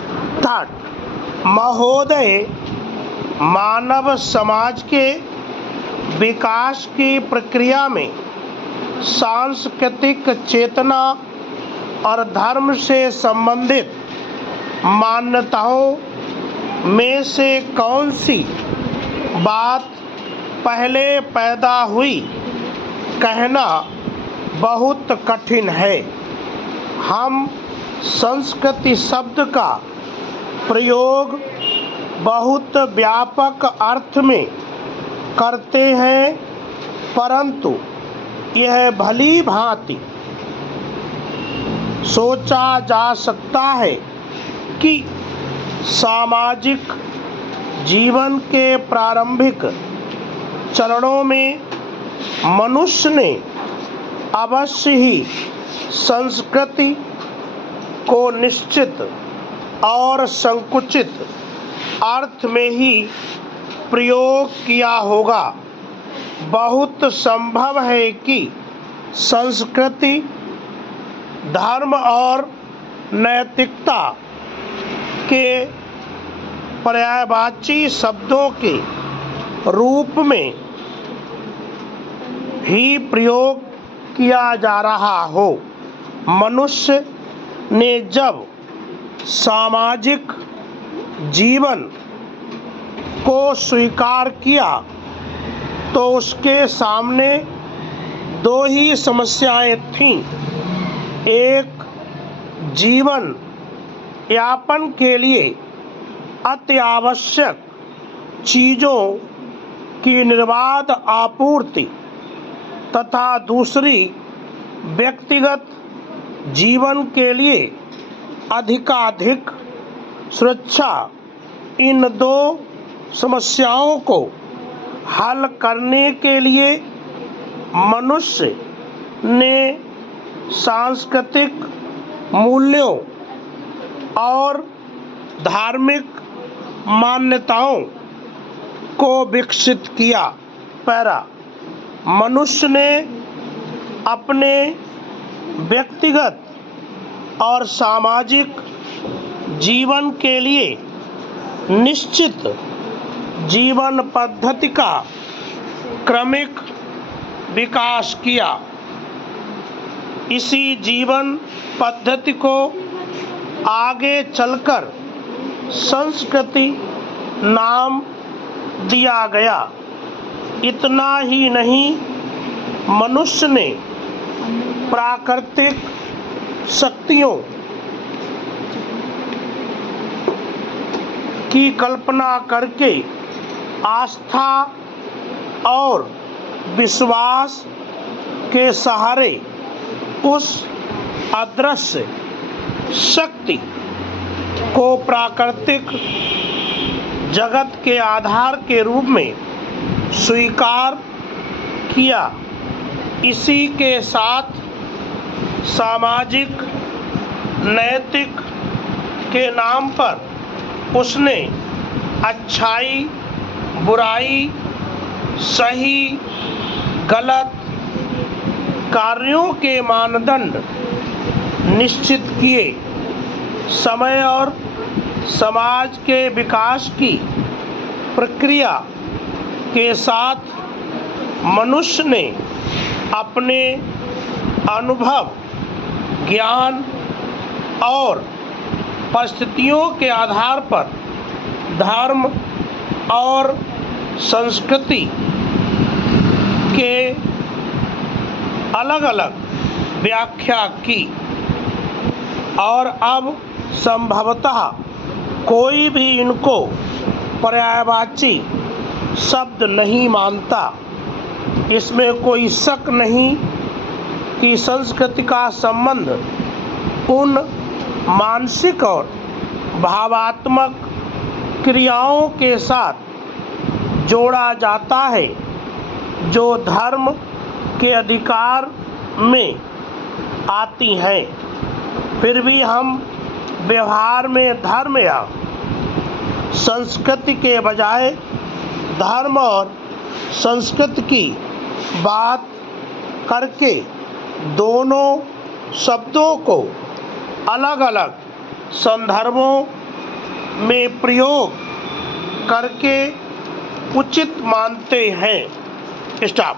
Third, महोदय मानव समाज के विकास की प्रक्रिया में सांस्कृतिक चेतना और धर्म से संबंधित मान्यताओं में से कौन सी बात पहले पैदा हुई, कहना बहुत कठिन है। हम संस्कृति शब्द का प्रयोग बहुत व्यापक अर्थ में करते हैं, परंतु यह भली भांति सोचा जा सकता है कि सामाजिक जीवन के प्रारंभिक चरणों में मनुष्य ने अवश्य ही संस्कृति को निश्चित और संकुचित अर्थ में ही प्रयोग किया होगा। बहुत संभव है कि संस्कृति धर्म और नैतिकता के पर्यायवाची शब्दों के रूप में ही प्रयोग किया जा रहा हो। मनुष्य ने जब सामाजिक जीवन को स्वीकार किया तो उसके सामने दो ही समस्याएं थीं। एक, जीवन यापन के लिए अति आवश्यक चीज़ों की निर्बाध आपूर्ति तथा दूसरी, व्यक्तिगत जीवन के लिए अधिकाधिक सुरक्षा। इन दो समस्याओं को हल करने के लिए मनुष्य ने सांस्कृतिक मूल्यों और धार्मिक मान्यताओं को विकसित किया। पैरा, मनुष्य ने अपने व्यक्तिगत और सामाजिक जीवन के लिए निश्चित जीवन पद्धति का क्रमिक विकास किया। इसी जीवन पद्धति को आगे चलकर संस्कृति नाम दिया गया। इतना ही नहीं, मनुष्य ने प्राकृतिक शक्तियों की कल्पना करके आस्था और विश्वास के सहारे उस अदृश्य शक्ति को प्राकृतिक जगत के आधार के रूप में स्वीकार किया। इसी के साथ सामाजिक नैतिक के नाम पर उसने अच्छाई बुराई, सही गलत कार्यों के मानदंड निश्चित किए। समय और समाज के विकास की प्रक्रिया के साथ मनुष्य ने अपने अनुभव, ज्ञान और परिस्थितियों के आधार पर धर्म और संस्कृति के अलग अलग व्याख्या की, और अब संभवतः कोई भी इनको पर्यायवाची शब्द नहीं मानता। इसमें कोई शक नहीं कि संस्कृति का संबंध उन मानसिक और भावात्मक क्रियाओं के साथ जोड़ा जाता है जो धर्म के अधिकार में आती हैं। फिर भी हम व्यवहार में धर्म या संस्कृति के बजाय धर्म और संस्कृति की बात करके दोनों शब्दों को अलग अलग संदर्भों में प्रयोग करके उचित मानते हैं। स्टॉप।